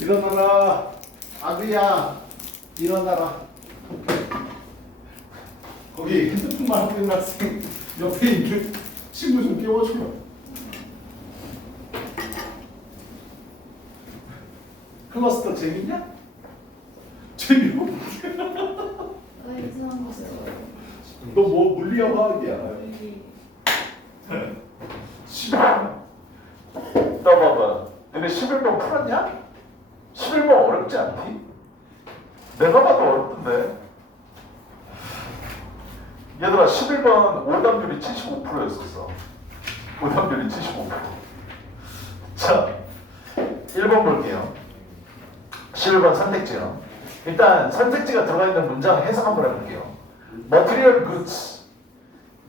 일어나라. 아기야. 일어나라. 거기 핸드폰만 하고 있는 학생 옆에 있는 친구 좀 깨워줘요. 클러스터 재밌냐? 재미고? 아 이상한 거 써요. 너뭐 물리학 화학이야? 11번. 떠봐봐. 너네 11번 풀었냐? 11번 어렵지 않니? 내가 봐도 어렵던데. 얘들아 11번 오답률이 75%였었어. 오답률이 75%. 자, 1번 볼게요. 11번 선택지요. 일단 선택지가 들어가 있는 문장 해석 한번 해볼게요. Material goods.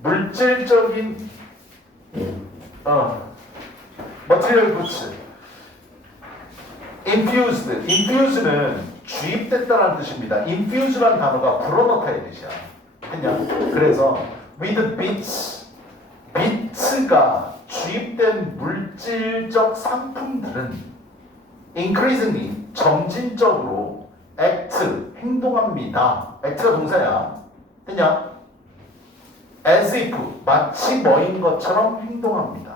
물질적인 어. material goods. Infused. infuse는 주입됐다라는 뜻입니다. infuse라는 단어가 불어넣다의 뜻이야. 했냐? 그래서 with bits, bits가 주입된 물질적 상품들은 increasingly 점진적으로 act 행동합니다. act가 동사야. 했냐? as if 마치 뭐인 것처럼 행동합니다.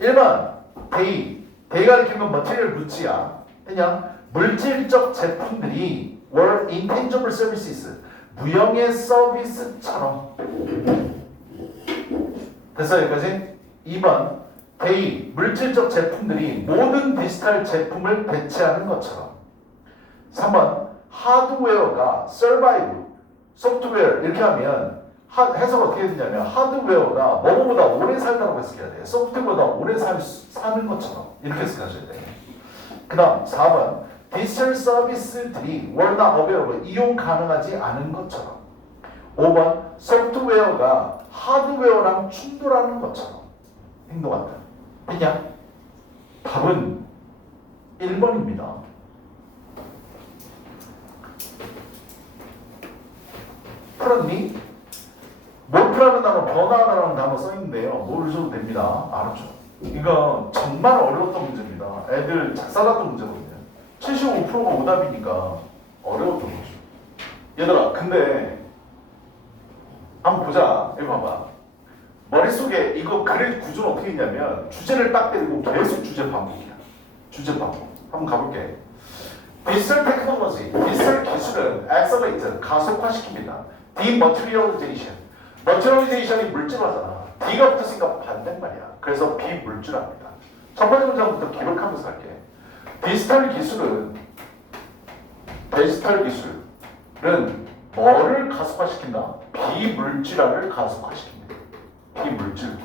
1번 they 가리키는 material goods야. 그냥 물질적 제품들이 were intangible services 무형의 서비스처럼 됐어 여기까지? 2번 they 물질적 제품들이 모든 디지털 제품을 대체하는 것처럼 3번 하드웨어가 survive 소프트웨어 이렇게 하면 하, 해석 어떻게 되냐면 하드웨어가 뭐뭐보다 오래 살다고 해석해야 돼. 소프트웨어보다 오래 살, 수- 사는 것처럼 이렇게 해석하셔야 돼. 그 다음 4번 디지털 서비스들이 not available 이용 가능하지 않은 것처럼 5번 소프트웨어가 하드웨어랑 충돌하는 것처럼 행동한다. 그냥 답은 1번입니다. 풀었니? 몰프라는 단어, 번화라는 단어 써있는데요. 모르셔도 됩니다. 알았죠? 이거 정말 어려웠던 문제입니다. 애들 작살났던 문제거든요. 75%가 오답이니까 어려웠던 거죠. 얘들아, 근데 한번 보자. 이거 봐봐. 머릿속에 이거 그래 구조는 어떻게 있냐면 주제를 딱 때리고 계속 주제 반복이야. 주제 반복. 한번 가볼게. 디지털 테크놀로지, 디지털 기술은 accelerate, 가속화시킵니다. materialization이 물질화잖아. D가 붙었으니까 반대말이야. 그래서 비물질화입니다. 첫 번째 문장부터 기록하면서 할게. 디지털 기술은 디지털 기술은 뭐를 가속화시킨다? 비물질화를 가속화시킵니다. 비물질.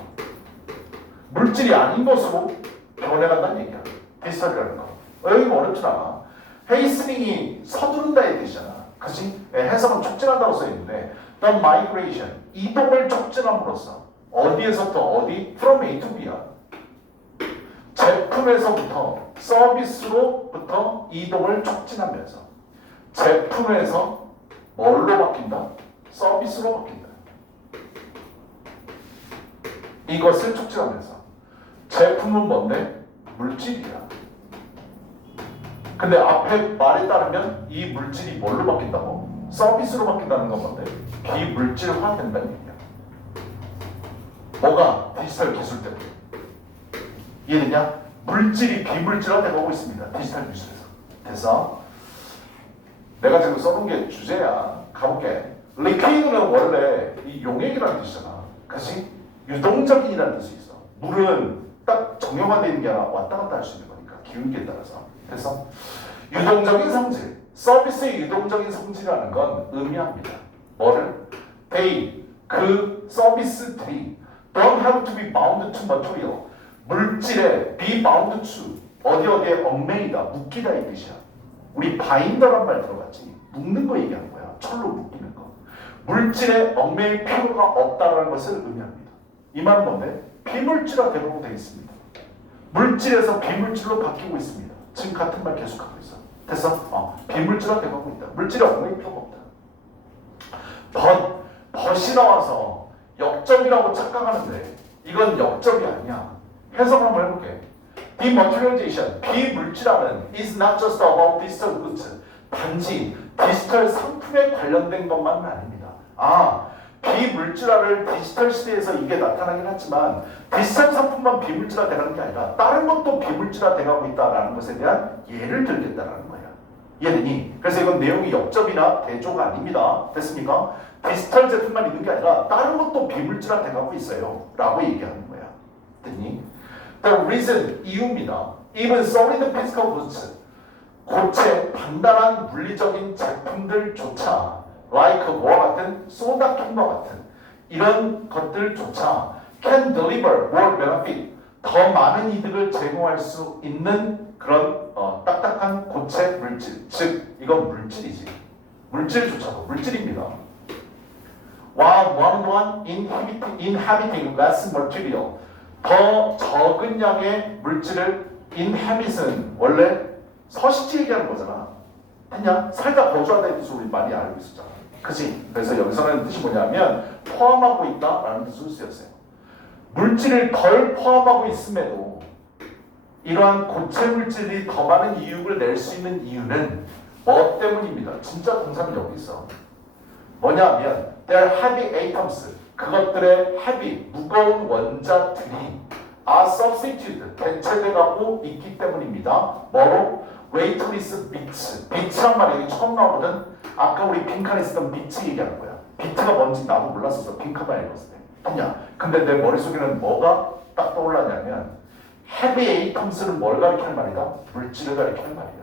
물질이 아닌 것으로 변해간다는 얘기야. 디지털이라는 거. 어, 여기 어렵진 않아. 헤이스닝이 서두른다의 뜻이잖아. 그치? 네, 해석은 촉진한다고 써있는데 the migration, 이동을 촉진함으로써 어디에서부터 어디? from A to B야. 제품에서부터 서비스로부터 이동을 촉진하면서 제품에서 뭘로 바뀐다? 서비스로 바뀐다. 이것을 촉진하면서 제품은 뭔데? 물질이야. 근데 앞에 말에 따르면 이 물질이 뭘로 바뀐다고? 서비스로 바뀐다는 건 뭔데? 비물질화 된다는 얘기야. 뭐가? 디지털 기술 때문에. 이해되냐? 물질이 비물질화 되고 있습니다. 디지털 기술에서. 됐어? 내가 지금 써놓은 게 주제야. 가볼게. 리퀴드는 원래 이 용액이라는 뜻이잖아. 그치? 유동적인이라는 뜻이 있어. 물은 딱 정형화되어 있는 게 아니라 왔다 갔다 할 수 있는 거니까. 기울기에 따라서. 그래서 유동적인 성질, 서비스의 유동적인 성질이라는 건 의미합니다. 뭐를? they, 그 서비스들이 don't have to be bound to material. 물질에 be bound to 어디 어디에 얽매이다, 묶이다 이 뜻이야. 우리 바인더란 말 들어봤지? 묶는 거 얘기하는 거야. 철로 묶이는 거. 물질에 얽매일 필요가 없다라는 것을 의미합니다. 이 말은 뭔데? 비물질화 되도록 되어 있습니다. 물질에서 비물질로 바뀌고 있습니다. 지금 같은 말 계속하고 있어. 됐어? 어, 비물질화 되고 있다. 물질에 얽매일 필요가. 벗, 벗이 나와서 역점이라고 착각하는데 이건 역점이 아니야. 해석 한번 해볼게. Dematerialization, 비물질화는 is not just about digital goods. 단지 디지털 상품에 관련된 것만은 아닙니다. 아, 비물질화를 디지털 시대에서 이게 나타나긴 하지만 디지털 상품만 비물질화 되는 게 아니라 다른 것도 비물질화 돼가고 있다라는 것에 대한 예를 들겠다라는 거예요. 이해되니? 그래서 이건 내용이 역접이나 대조가 아닙니다. 됐습니까? 디지털 제품만 있는 게 아니라 다른 것도 비물질화 돼가고 있어요. 라고 얘기하는 거야. 됐니? The reason, 이유입니다. Even solid physical goods, 고체, 단단한 물리적인 제품들조차 like 뭐와 같은 소다 캔과 같은 이런 것들조차 can deliver more benefit, 더 많은 이득을 제공할 수 있는 그런 어, 딱딱한 고체 물질, 즉 이건 물질이지. 물질조차도 물질입니다. While one one inhabiting, inhabiting less material, 더 적은 양의 물질을 inhabit은 원래 서식지 얘기하는 거잖아. 했냐? 살다 거주하다 이 뜻을 우리 많이 알고 있었잖아. 그지? 그래서 여기서는 뜻이 뭐냐면 포함하고 있다라는 뜻으로 쓰였어요. 물질을 덜 포함하고 있음에도 이러한 고체 물질이 더 많은 이익을 낼 수 있는 이유는 뭐 때문입니다. 진짜 동사는 여기 있어. 뭐냐면 their heavy atoms 그것들의 heavy 무거운 원자들이 are substituted 대체돼가고 있기 때문입니다. 뭐로? weightless bits bits란 말이 처음 나오거든. 아까 우리 빈칸에 쓰던 비트 얘기하는 거야. 비트가 뭔지 나도 몰랐었어. 빈칸만 읽었을 때. 그냥 근데 내 머릿속에는 뭐가 딱 떠올랐냐면 atoms는 뭘 가리키는 말이다? 물질을 가리키는 말이야.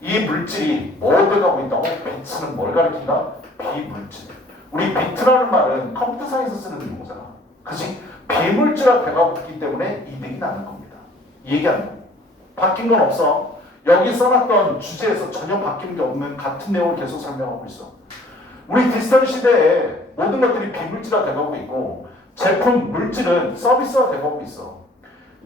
이 물질이 뭐 돼가고 있다고? 비트는 뭘 가리킨다? 비물질. 우리 비트라는 말은 컴퓨터상에서 쓰는 용어잖아. 그지? 비물질화 돼가고 있기 때문에 이득이 나는 겁니다. 이 얘기하는 거. 바뀐 건 없어. 여기 써놨던 주제에서 전혀 바뀐 게 없는 같은 내용을 계속 설명하고 있어. 우리 디지털 시대에 모든 것들이 비물질화 돼가고 있고 제품 물질은 서비스화 돼가고 있어.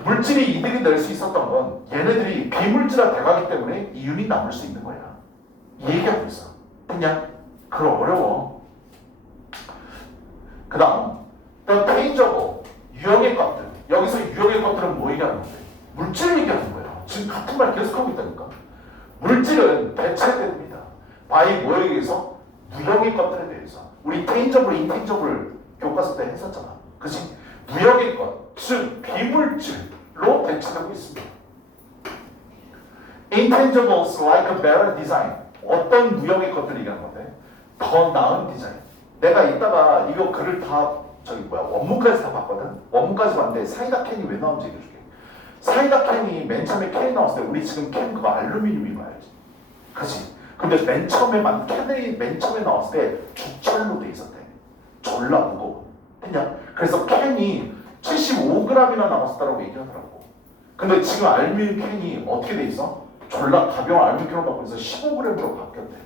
물질이 이득이 될 수 있었던 건 얘네들이 비물질화 돼가기 때문에 이윤이 남을 수 있는 거야. 이 얘기하고 있어. 그냥 그럼 어려워. 그 다음 the tangible 유형의 것들 여기서 유형의 것들은 뭐 얘기하는 건데? 물질 얘기하는 거야. 지금 같은 말 계속하고 있다니까. 물질은 대체됩니다. 바이 뭐에 의해서? 무형의 것들에 대해서. 우리 tangible, intangible 교과서 때 했었잖아. 그치? 무형의 것, 즉 비물질 로 대체되고 있습니다. Intangibles like a better design. 어떤 무형의 것들 얘기하는 건데? 더 나은 디자인. 내가 이따가 이거 글을 다 저기 뭐야 원문까지 다 봤거든. 원문까지 봤는데 사이다 캔이 왜 나온지 얘기해줄게. 사이다 캔이 맨 처음에 캔이 나왔을 때 우리 지금 캔 그거 알루미늄이 봐야지. 그치? 근데 맨 처음에 만 캔이 맨 처음에 나왔을 때 죽철로 돼 있었대. 졸라 무거워. 그냥 그래서 캔이 75g이나 나왔었다라고 얘기하더라고. 근데 지금 알루미늄 캔이 어떻게 돼 있어? 졸라 가벼운 알루미늄 캔으로 바꿔서 15g으로 바뀌었대.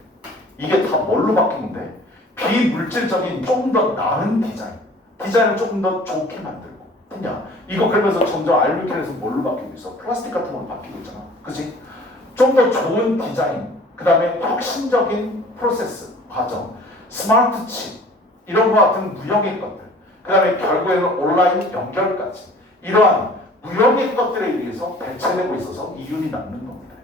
이게 다 뭘로 바뀌는데? 비물질적인 좀더 나은 디자인. 디자인을 조금 더 좋게 만들고. 그냥 이거 그러면서 점점 알루미늄 캔에서 뭘로 바뀌고 있어? 플라스틱 같은 걸로 바뀌고 있잖아. 그치? 좀 더 좋은 디자인. 그 다음에 혁신적인 프로세스, 과정. 스마트 칩. 이런 거 같은 무형의 것들. 그 다음에 결국에는 온라인 연결까지. 이러한 무형의 것들에 의해서 대체되고 있어서 이윤이 남는 겁니다.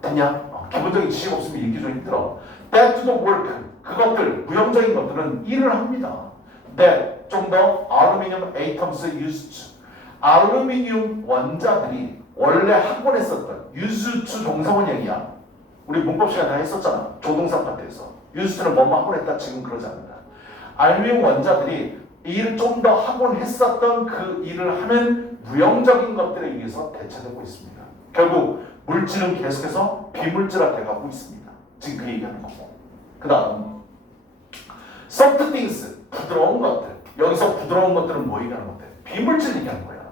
됐냐? 어, 기본적인 지식 없으면 읽기 좀 힘들어. That to work. 그것들, 무형적인 것들은 일을 합니다. That 좀더 aluminium atoms used. 알루미늄 원자들이 원래 학원에 썼던 used 동사원 얘기야. 우리 문법 시간 다 했었잖아. 조동사 파트에서. used는 뭐뭐 하곤 했다. 지금 그러지 않는다. 알루미늄 원자들이 일을 좀 더 하곤 했었던 그 일을 하는 무형적인 것들에 의해서 대체되고 있습니다. 결국 물질은 계속해서 비물질화 돼가고 있습니다. 지금 그 얘기하는 거고. 그 다음 soft things 부드러운 것들 여기서 부드러운 것들은 뭐 얘기하는 건데? 비물질 얘기하는 거야.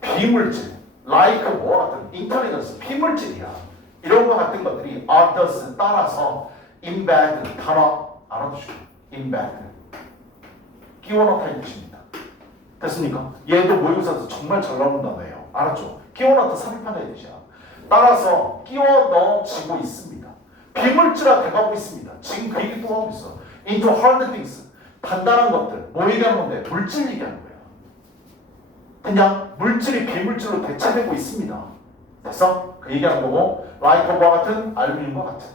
비물질 like 뭐와 같은 intelligence 비물질이야. 이런 거 같은 것들이 thus 따라서 embed 단어 알아두시고 embed 끼워 넣다 이 뜻입니다. 됐습니까? 얘도 모의고사에서 정말 잘 나오는 단어예요. 알았죠? 끼워 넣다 삽입하는 뜻이야. 따라서 끼워 넣어지고 있습니다. 비물질화 돼가고 있습니다. 지금 그 얘기 또 하고 있어. into hard things. 단단한 것들. 뭐 얘기하는 건데? 물질 얘기하는 거야. 그냥 물질이 비물질로 대체되고 있습니다. 됐어? 그 얘기하는 거고 라이커와 같은 알루미늄과 같은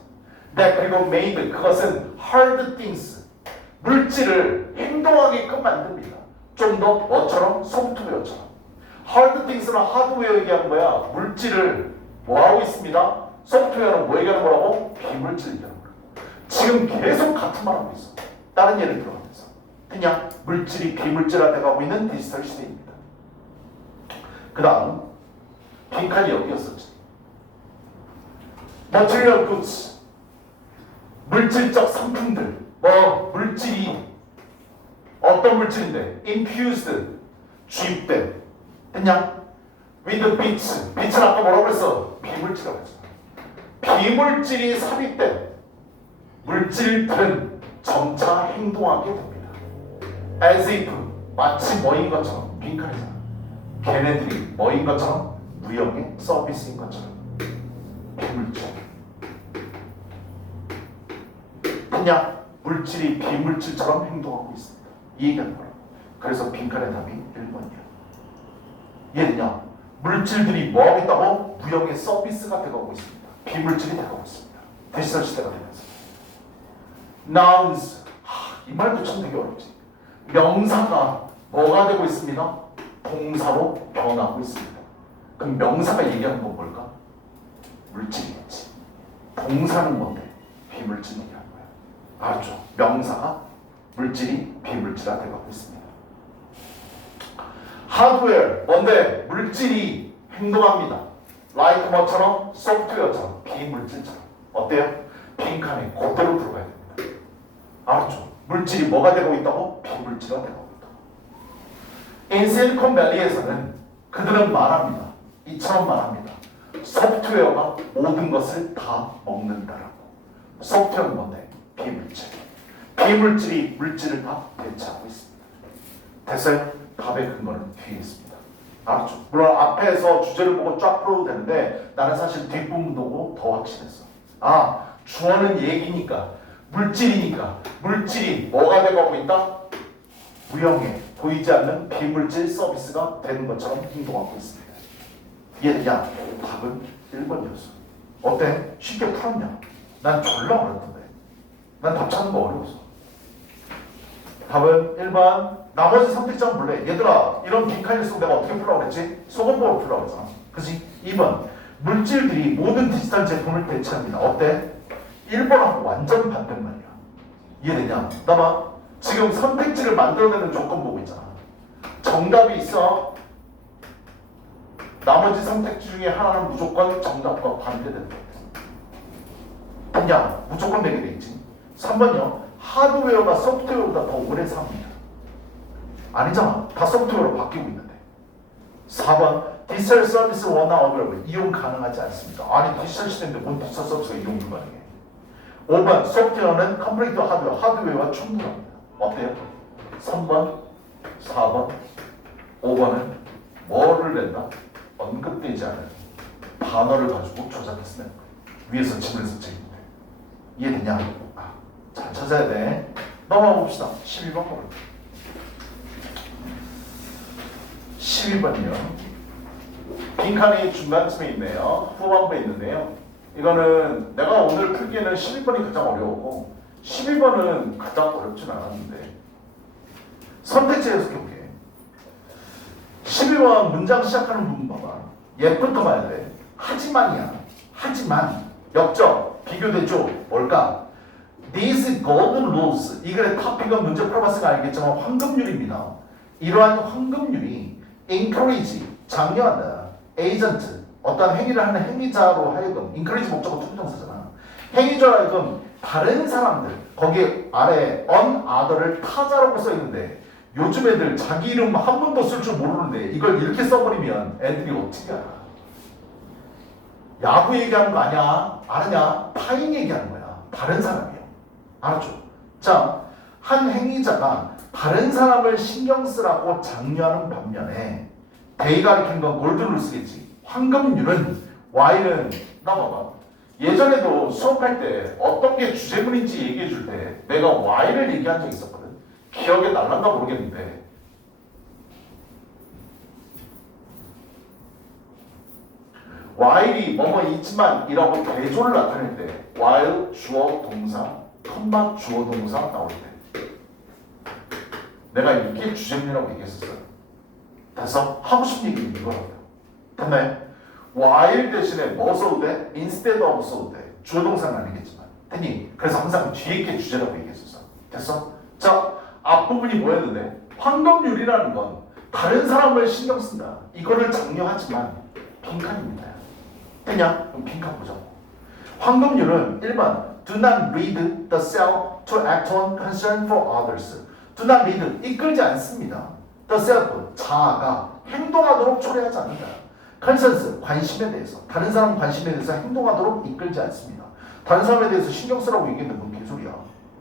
네 그리고 made 그것은 hard things 물질을 행동하게끔 만듭니다. 좀 더 뭐처럼 소프트웨어처럼 hard things는 하드웨어 얘기하는 거야. 물질을 뭐 하고 있습니다? 소프트웨어는 뭐 얘기하는 거라고? 비물질 얘기하는 거야. 지금 계속 같은 말 하고 있어. 다른 예를 들어가면서 그냥 물질이 비물질화 돼가고 있는 디지털 시대입니다. 그 다음 빈칸이 여기였었지. material goods 물질적 상품들 뭐 물질이 어떤 물질인데 infused 주입된 했냐? with bits 빛은 아까 뭐라고 그랬어? 비물질이라고 했잖아. 비물질이 삽입된 물질들은 점차 행동하게 됩니다. as if 마치 뭐인 것처럼 빈칸이잖아. 걔네들이 뭐인 것처럼 무형의 서비스인 것처럼 비물질. 그냥 물질이 비물질처럼 행동하고 있습니다. 이 얘기하는 거예요. 그래서 빈칸의 답이 1번이에요. 얘는요, 물질들이 뭐 하고 있다고? 무형의 서비스가 돼가고 있습니다. 비물질이 돼가고 있습니다. 디지털 시대가 되면서. nouns, 하, 이 말도 참 되게 어렵지. 명사가 뭐가 되고 있습니다? 동사로 변하고 있습니다. 그럼 명사가 얘기하는 건 뭘까? 물질이겠지. 동사는 뭔데? 비물질 얘기하는 거야. 알았죠? 명사가 물질이 비물질화 돼가고 있습니다. 하드웨어 뭔데? 물질이 행동합니다. 라이크 뭐처럼? 소프트웨어처럼 비물질처럼 어때요? 빈칸에 그대로 들어가야 됩니다. 알았죠? 물질이 뭐가 되고 있다고? 비물질화 되고 있다고. 인 실리콘밸리에서는 그들은 말합니다. 이처럼 말합니다. 소프트웨어가 모든 것을 다 먹는다라고. 소프트웨어는 뭔데? 비물질. 비물질이 물질을 다 대체하고 있습니다. 됐어요? 답의 근거는 뒤에 있습니다. 알았죠? 물론 앞에서 주제를 보고 쫙 풀어도 되는데 나는 사실 뒷부분 보고 더 확신했어. 아, 주어는 얘기니까 물질이니까 물질이 뭐가 되고 있다? 무형의 보이지 않는 비물질 서비스가 되는 것처럼 행동하고 있습니다. 얘야 답은 1번이었어. 어때? 쉽게 풀었냐? 난 졸라 어렵던데. 난 답 찾는 거 어려웠어. 답은 1번. 나머지 선택장 몰래. 얘들아, 이런 빈칸일수록 내가 어떻게 풀라고 그랬지? 소금보로 풀라고 했잖아. 그지? 2번. 물질들이 모든 디지털 제품을 대체합니다. 어때? 1번하고 완전 반대말이야. 이해되냐? 나봐. 지금 선택지를 만들어내는 조건 보고 있잖아. 정답이 있어. 나머지 선택지 중에 하나는 무조건 정답과 반대되는 거야. 그냥 무조건 되게 돼 있지. 3번요. 하드웨어가 소프트웨어보다 더 오래 삽니다. 아니잖아. 다 소프트웨어로 바뀌고 있는데. 4번. 디지털 서비스 원화 어그레블 이용 가능하지 않습니다. 아니 디지털 시대인데 뭔 디지털 서비스가 이용 불가능해. 5번. 소프트웨어는 컴플리트 하드웨어, 하드웨어와 충분합니다. 어때요? 3번, 4번, 5번은 뭐를 낸다? 언급되지 않은 단어를 가지고 조작했으면 위에서 지문에서 책임돼. 이해되냐? 아, 잘 찾아야 돼. 넘어가 봅시다. 12번 거. 12번이요. 빈칸이 중간쯤에 있네요. 후반부에 있는데요. 이거는 내가 오늘 풀기에는 11번이 가장 어려웠고 12번은 가장 어렵진 않았는데 선택지 해석해볼게. 12번 문장 시작하는 부분 봐봐. 예부터 봐야 돼. 하지만이야. 하지만 역적 비교대조 뭘까? These golden rules 이 글의 토픽은 문제 풀어봤으니까 알겠지만 황금률입니다. 이러한 황금률이 encourage 장려한다. agent 어떤 행위를 하는 행위자로 하여금 encourage 목적어 투부정사잖아. 행위자로 하여금 다른 사람들 거기 아래 on other를 타자라고 써 있는데 요즘 애들 자기 이름 한 번도 쓸 줄 모르는데 이걸 이렇게 써버리면 애들이 어떻게 알아? 야구 얘기하는 거 아니야? 아느냐? 타인 얘기하는 거야. 다른 사람이에요. 알았죠? 자, 한 행위자가 다른 사람을 신경 쓰라고 장려하는 반면에 대의가 가리킨 건 골든을 쓰겠지. 황금률은 Y는 나 봐봐. 예전에도 수업할 때 어떤 게 주제문인지 얘기해 줄 때 내가 Y를 얘기한 적 있었거든. 기억에 날란가 모르겠는데 while이 뭐뭐 있지만 이라고 대조를 나타낼 때 while 주어 동사 컴마 주어 동사 나올 때 내가 이게 주제문이라고 얘기했었어요. 그래서 하고 싶은 얘기는 이거라고요. 됐나요? while 대신에 뭐 써도 돼? instead of 써도 돼. 주어 동사는 아니겠지만. 됐니? 그래서 항상 뒤에 게 주제라고 얘기했었어. 됐어? 자, 앞부분이 뭐였는데? 황금률이라는 건 다른 사람을 신경 쓴다. 이거를 장려하지만 빈칸입니다. 그럼 빈칸 보자고. 황금률은 1번 Do not lead the self to act on concern for others. Do not lead 이끌지 않습니다. The self 자아가 행동하도록 초래하지 않는다. concerns 관심에 대해서 다른 사람 관심에 대해서 행동하도록 이끌지 않습니다. 다른 사람에 대해서 신경 쓰라고 얘기했는데 뭔 개소리야.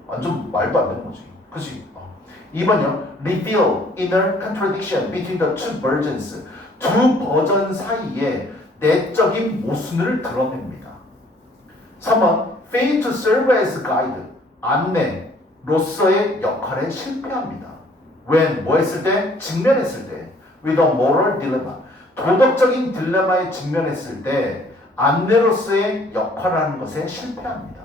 완전 말도 안 되는 거지. 그지? 어. 2번요. Reveal inner contradiction between the two versions. 두 버전 사이에 내적인 모순을 드러냅니다. 3번. Fail to serve as guide. 안내로서의 역할에 실패합니다. When 뭐 했을 때? 직면했을 때. With a moral dilemma. 도덕적인 딜레마에 직면했을 때 안내로서의 역할을 하는 것에 실패합니다.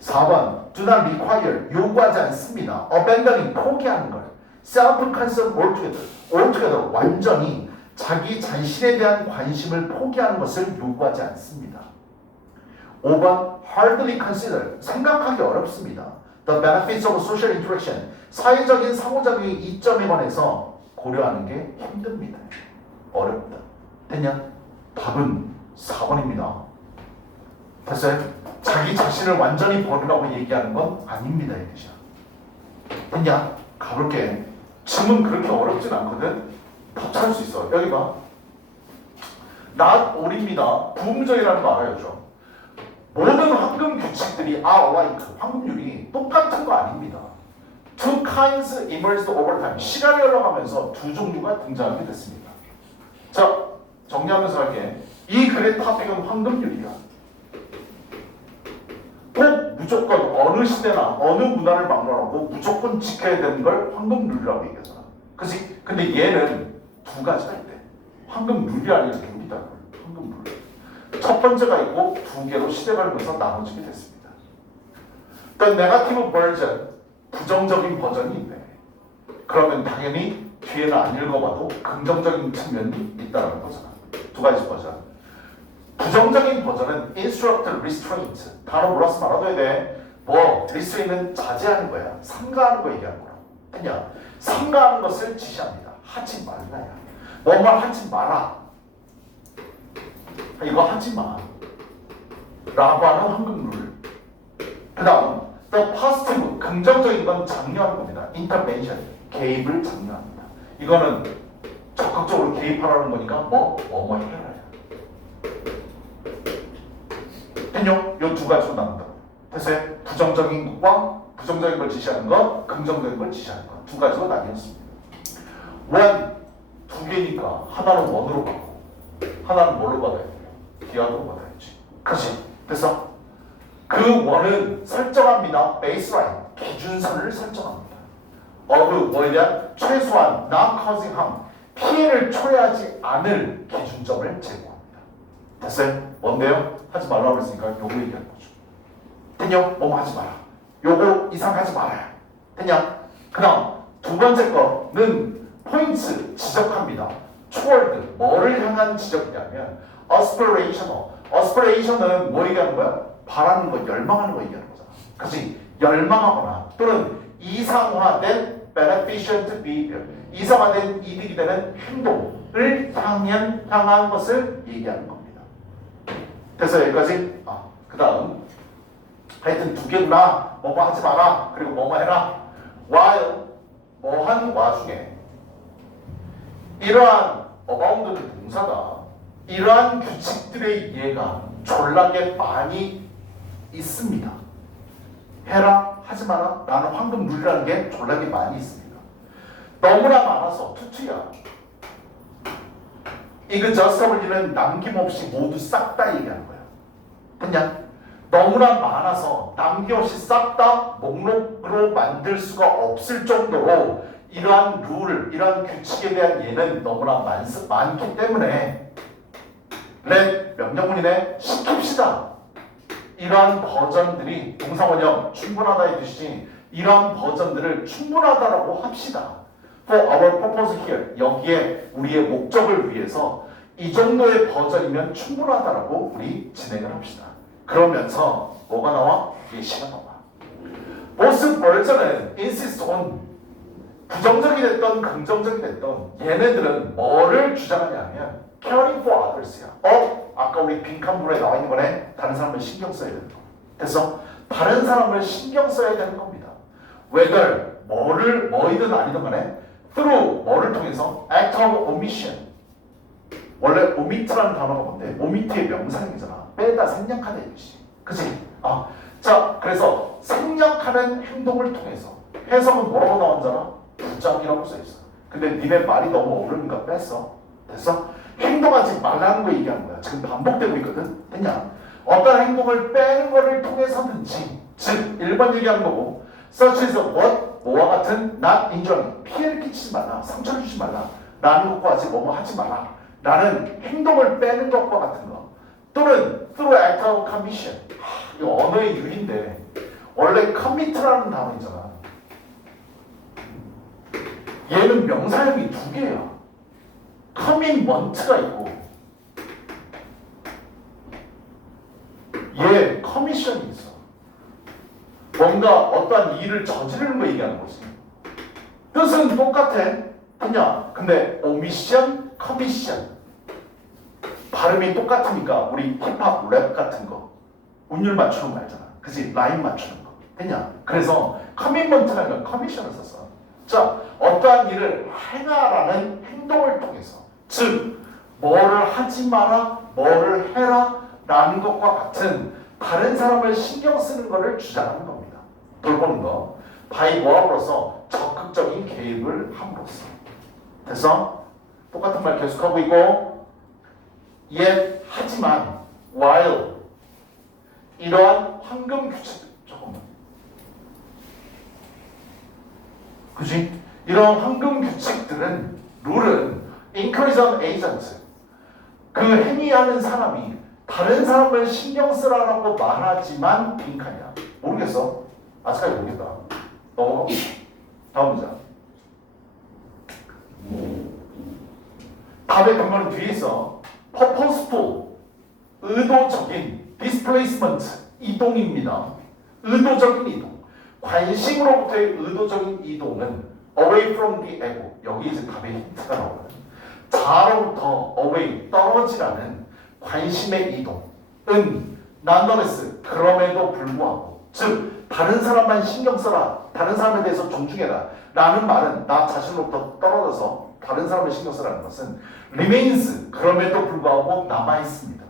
4번 do not require 요구하지 않습니다. abandoning 포기하는 걸 self-concern altogether altogether 완전히 자기 자신에 대한 관심을 포기하는 것을 요구하지 않습니다. 5번 hardly consider 생각하기 어렵습니다. The benefits of social interaction 사회적인 상호작용의 이점에 관해서 고려하는 게 힘듭니다. 어렵다. 됐냐? 답은 4번입니다. 됐어요? 자기 자신을 완전히 버리라고 얘기하는 건 아닙니다. 이 뜻이야. 됐냐? 가볼게. 질문 그렇게 어렵진 않거든? 답 찾을 수 있어. 여기 봐. not or입니다. 부음절이라는 거 알아요, 죠 모든 황금 규칙들이 alike. 황금률이 똑같은 거 아닙니다. Two kinds emerged over time. 시간이 흘러가면서 두 종류가 등장하게 됐습니다. 자, 정리하면서 할게. 이 글의 토픽은 황금률이야. 꼭 무조건 어느 시대나 어느 문화를 막론하고 무조건 지켜야 되는 걸 황금룰이라고 얘기하잖아. 그지? 근데 얘는 두 가지가 있대. 황금룰이 아니라 룰이다. 황금룰. 첫 번째가 있고 두 개로 시대가 흘러서 나눠지게 됐습니다. The negative version, 부정적인 버전이 있네. 그러면 당연히 뒤에는 안 읽어봐도 긍정적인 측면이 있다는 거잖아. 두 가지 버전. 부정적인 버전은 instruct restraint. 단어 몰라서 말아둬야 돼. 뭐 restraint은 자제하는 거야. 삼가하는 거 얘기하는 거라. 그냥 삼가하는 것을 지시합니다. 하지 말라야. 뭐만 하지 마라. 이거 하지 마. 라고 하는 황금 룰. 그 다음 the positive 긍정적인 건 장려하는 겁니다. intervention 개입을 장려합니다. 이거는 적극적으로 개입하라는 거니까 뭐 뭐 뭐 해라야. 됐요? 요두 가지로 나눈다. 됐어요? 부정적인 것과 부정적인 걸 지시하는 것, 긍정적인 걸 지시하는 것. 두 가지로 나뉘었습니다. 원, 두 개니까 하나는 원으로 받고 하나는 뭘로 받아야 돼요? 기하로 받아야지. 그렇지? 됐어? 그 원은 설정합니다. 베이스라인, 기준선을 설정합니다. 어그 대한 최소한 not causing harm, 피해를 초래하지 않을 기준점을 제공합니다. 됐어요? 뭔데요? 하지 말라고 했으니까 요거 얘기하는 거죠. 됐냐? 뭐뭐 하지 마라. 요거 이상 하지 말아야. 됐냐? 그 다음 두 번째 거는 포인트 지적합니다. 초월드 뭐를 향한 지적이냐면 aspirational. aspiration은 뭐 얘기하는 거야? 바라는 거, 열망하는 거 얘기하는 거잖아. 그렇지? 열망하거나 또는 이상화된 beneficent behavior. 이상화된 이득이 되는 행동을 향한, 향한 것을 얘기하는 겁니다. 됐어 여기까지? 아, 그 다음 하여튼 두 개구나. 뭐뭐 하지 마라. 그리고 뭐뭐 해라. while 뭐한 와중에 이러한 어바운드는 동사다. 이러한 규칙들의 이해가 졸라게 많이 있습니다. 해라 하지 마라 나는 황금 룰이라는 게 졸라게 많이 있습니다. 너무나 많아서 투투야. 이거 저스터블리는 남김없이 모두 싹 다 얘기하는 거야. 그냥 너무나 많아서 남김없이 싹 다 목록으로 만들 수가 없을 정도로 이러한 룰, 이러한 규칙에 대한 예는 너무나 많, 많기 때문에 let 명령문이네 시킵시다. 이러한 버전들이 동사원형 충분하다의 뜻이지 이러한 버전들을 충분하다라고 합시다. For our purpose here 여기에 우리의 목적을 위해서 이 정도의 버전이면 충분하다라고 우리 진행을 합시다. 그러면서 뭐가 나와? 예시가 나와. 보스 버전은 insist on 부정적이 됐던 긍정적이 됐던 얘네들은 뭐를 주장하냐면 caring for others야. 어? 아까 우리 빈칸 불에 나와 있는 거네. 다른 사람을 신경 써야 되는 거. 그래서 다른 사람을 신경 써야 되는 겁니다. whether 뭐를 뭐이든 아니든 간에 through 뭐를 통해서 act of omission 원래 omit라는 단어가 뭔데? omit의 명사형이잖아. 빼다 생략하다 이 뜻이. 그치? 아, 자 그래서 생략하는 행동을 통해서 해석은 뭐라고 나왔잖아? 부작이라고 써 있어. 근데 니네 말이 너무 어려우니까 뺐어. 됐어? 행동하지 말라는 거 얘기하는 거야. 지금 반복되고 있거든. 됐냐? 어떤 행동을 빼는 거를 통해서든지 즉 1번 얘기하는 거고 such as what 뭐와 같은 not injuring 피해를 끼치지 말라 상처를 주지 말라 라는 것과 같이 뭐뭐 하지 말라 라는 행동을 빼는 것과 같은 거 또는 through act of commission 하, 이거 언어의 유인데 원래 commit라는 단어 있잖아 얘는 명사형이 두 개야 commitment가 있고 얘 커미션이 있어. 뭔가 어떠한 일을 저지르는 거 얘기하는 거지. 뜻은 똑같아. 그냥 근데 오미션, 커미션 발음이 똑같으니까 우리 힙합 랩 같은 거 운율 맞추는 거 알잖아. 그지? 라인 맞추는 거. 됐냐? 그래서 커미먼트가 아니라 커미션을 썼어. 자, 어떠한 일을 행하라는 행동을 통해서 즉 뭐를 하지 마라, 뭐를 해라 라는 것과 같은 다른 사람을 신경 쓰는 것을 주장하는 겁니다. 돌보는 거. 바이 모함으로써 적극적인 개입을 함으로써. 됐어? 똑같은 말 계속하고 있고 yet 하지만 while 이러한 황금 규칙 잠깐만 그지? 이런 황금 규칙들은 룰은 an agent 그 행위하는 사람이 다른 사람을 신경 쓰라라고 말하지만 빈칸이야. 모르겠어. 아직까지 모르겠다. 넘어가. 다음 문장. 답의 근거는 뒤에 있어. purposeful, 의도적인 displacement, 이동입니다. 의도적인 이동. 관심으로부터의 의도적인 이동은 away from the ego. 여기 이제 답의 힌트가 나오거든. 자로부터 away, 떨어지라는 관심의 이동은 nonetheless 그럼에도 불구하고 즉 다른 사람만 신경 써라 다른 사람에 대해서 존중해라 라는 말은 나 자신으로부터 떨어져서 다른 사람을 신경 쓰라는 것은 remains 그럼에도 불구하고 남아 있습니다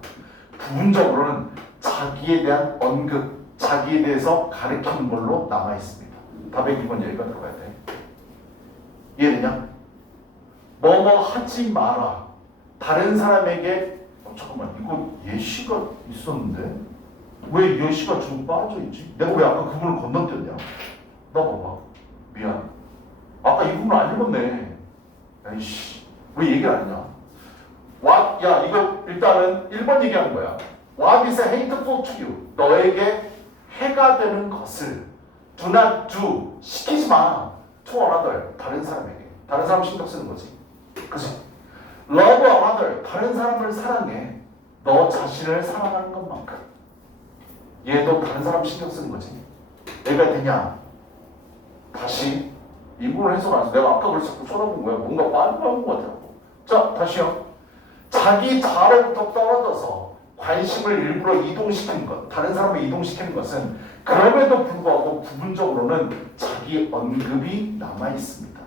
부분적으로는 자기에 대한 언급 자기에 대해서 가르치는 걸로 남아 있습니다 답의 기본 여기가 들어가야 돼 이해되냐? 뭐뭐 하지 마라 다른 사람에게 어, 잠깐만 이거 예시가 있었는데 왜 예시가 좀 빠져 있지? 내가 왜 아까 그분을 건너뛰었냐? 나 봐봐 미안 아까 이 부분 안 읽었네 에이씨 왜 얘기를 안 했냐? What? 야 이거 일단은 1번 얘기하는 거야 What is hateful to you? 너에게 해가 되는 것을 do not do 시키지 마. to another 다른 사람에게. 다른 사람 신경 쓰는 거지. 그치? love another 다른 사람을 사랑해. 너 자신을 사랑하는 것만큼. 얘도 다른 사람 신경 쓰는 거지. 내가 되냐? 다시 이 부분을 해석 안 해서 내가 아까 그래서 쳐다본 거야. 뭔가 빨리 나온 것 같아요 자 다시요. 자기 자로부터 떨어져서 관심을 일부러 이동시키는 것 다른 사람을 이동시키는 것은 그럼에도 불구하고 부분적으로는 자기 언급이 남아 있습니다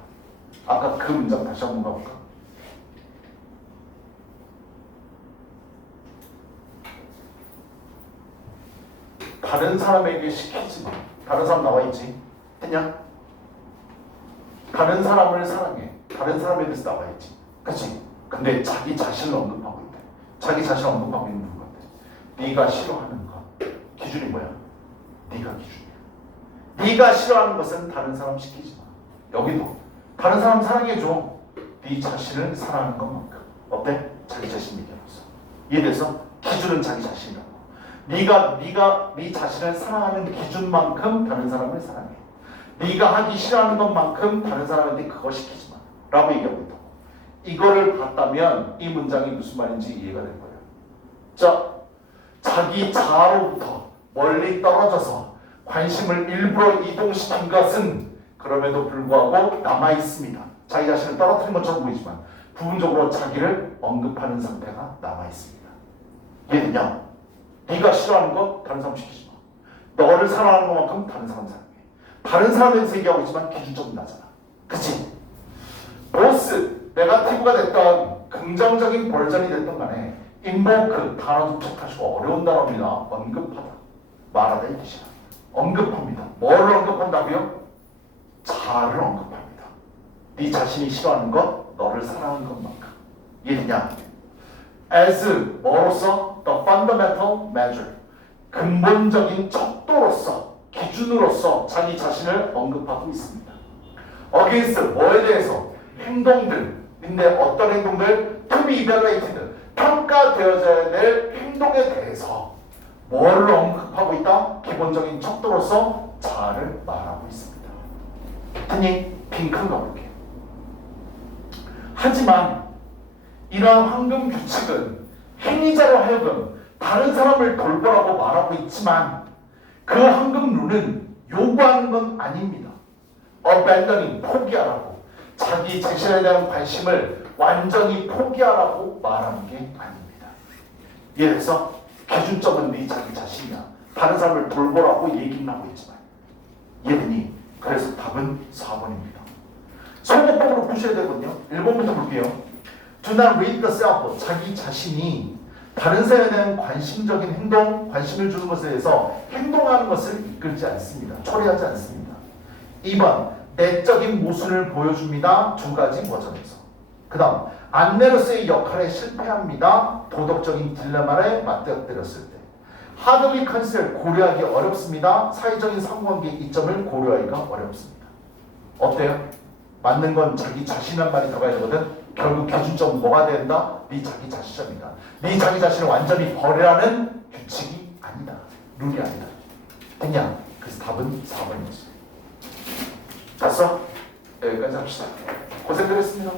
아까 그 문장 다시 한번 가볼까 다른 사람에게 시키지 마. 다른 사람 나와 있지? 했냐? 다른 사람을 사랑해. 다른 사람에 대해서 나와 있지. 그치? 근데 자기 자신을 언급하고 있대. 자기 자신을 언급하고 있는? 네가 싫어하는 것. 기준이 뭐야? 네가 기준이야. 네가 싫어하는 것은 다른 사람 시키지 마. 여기도 다른 사람 사랑해 줘. 네 자신을 사랑하는 것만큼. 어때? 자기 자신 얘기하면서. 이래서 기준은 자기 자신이라고. 네가 네가 네 자신을 사랑하는 기준만큼 다른 사람을 사랑해. 네가 하기 싫어하는 것만큼 다른 사람한테 그거 시키지 마. 라고 얘기하고 있다고. 이거를 봤다면 이 문장이 무슨 말인지 이해가 될 거예요. 자, 자기 자아로부터 멀리 떨어져서 관심을 일부러 이동시킨 것은 그럼에도 불구하고 남아 있습니다. 자기 자신을 떨어뜨린 것처럼 보이지만 부분적으로 자기를 언급하는 상태가 남아 있습니다. 이해되냐? 네가 싫어하는 거 다른 사람 시키지 마. 너를 사랑하는 것만큼 다른 사람 사랑해. 다른 사람에 대해서 얘기하고 있지만 기준점은 나잖아. 그치? 보스, 네가티브가 됐던 긍정적인 버전이 됐던 간에 인보크 단어도 툭하시고 어려운 단어입니다. 언급하다. 말하다 이 뜻이야. 언급합니다. 뭐를 언급한다고요? 자아를 언급합니다. 네 자신이 싫어하는 것, 너를 사랑하는 것만큼. 이해되냐? as 뭐로서 the fundamental measure 근본적인 척도로서 기준으로서 자기 자신을 언급하고 있습니다. against 뭐에 대해서 행동들인데 어떤 행동들 to be evaluated 평가되어져야 될 행동에 대해서 뭐를 언급하고 있다? 기본적인 척도로서 자아를 말하고 있습니다. 흔히 핑크 가볼게요. 하지만 이러한 황금 규칙은 행위자로 하여금 다른 사람을 돌보라고 말하고 있지만 그 황금 룰은 요구하는 건 아닙니다. abandoning 포기하라고 자기 자신에 대한 관심을 완전히 포기하라고 말하는 게 아닙니다. 들어서 기준점은 네 자기 자신이야. 다른 사람을 돌보라고 얘기는 하고 있지만 예든이 그래서 답은 4번입니다. 성공법으로 보셔야 되거든요. 1번부터 볼게요. Do not read the self. 자기 자신이 다른 사람에 대한 관심적인 행동, 관심을 주는 것에 대해서 행동하는 것을 이끌지 않습니다. 처리하지 않습니다. 2번, 내적인 모순을 보여줍니다. 두 가지 버전에서. 그 다음, 안내로서의 역할에 실패합니다. 도덕적인 딜레마에 맞닥뜨렸을 때. 하드리 컨셉을 고려하기 어렵습니다. 사회적인 상관계 이점을 고려하기가 어렵습니다. 어때요? 맞는 건 자기 자신한 말이 들어가야 되거든. 결국 기준점 뭐가 된다? 네 자기 자신이다. 네 자기 자신을 완전히 버리라는 규칙이 아니다. 룰이 아니다. 됐냐? 그래서 답은 4번이었어요. 됐어? 여기까지 합시다. 고생드렸습니다.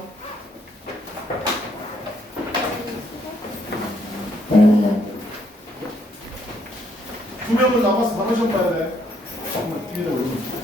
네. 두 명을 남아서 바로 좀 봐야 돼. 잠깐만 뒤에다 올려.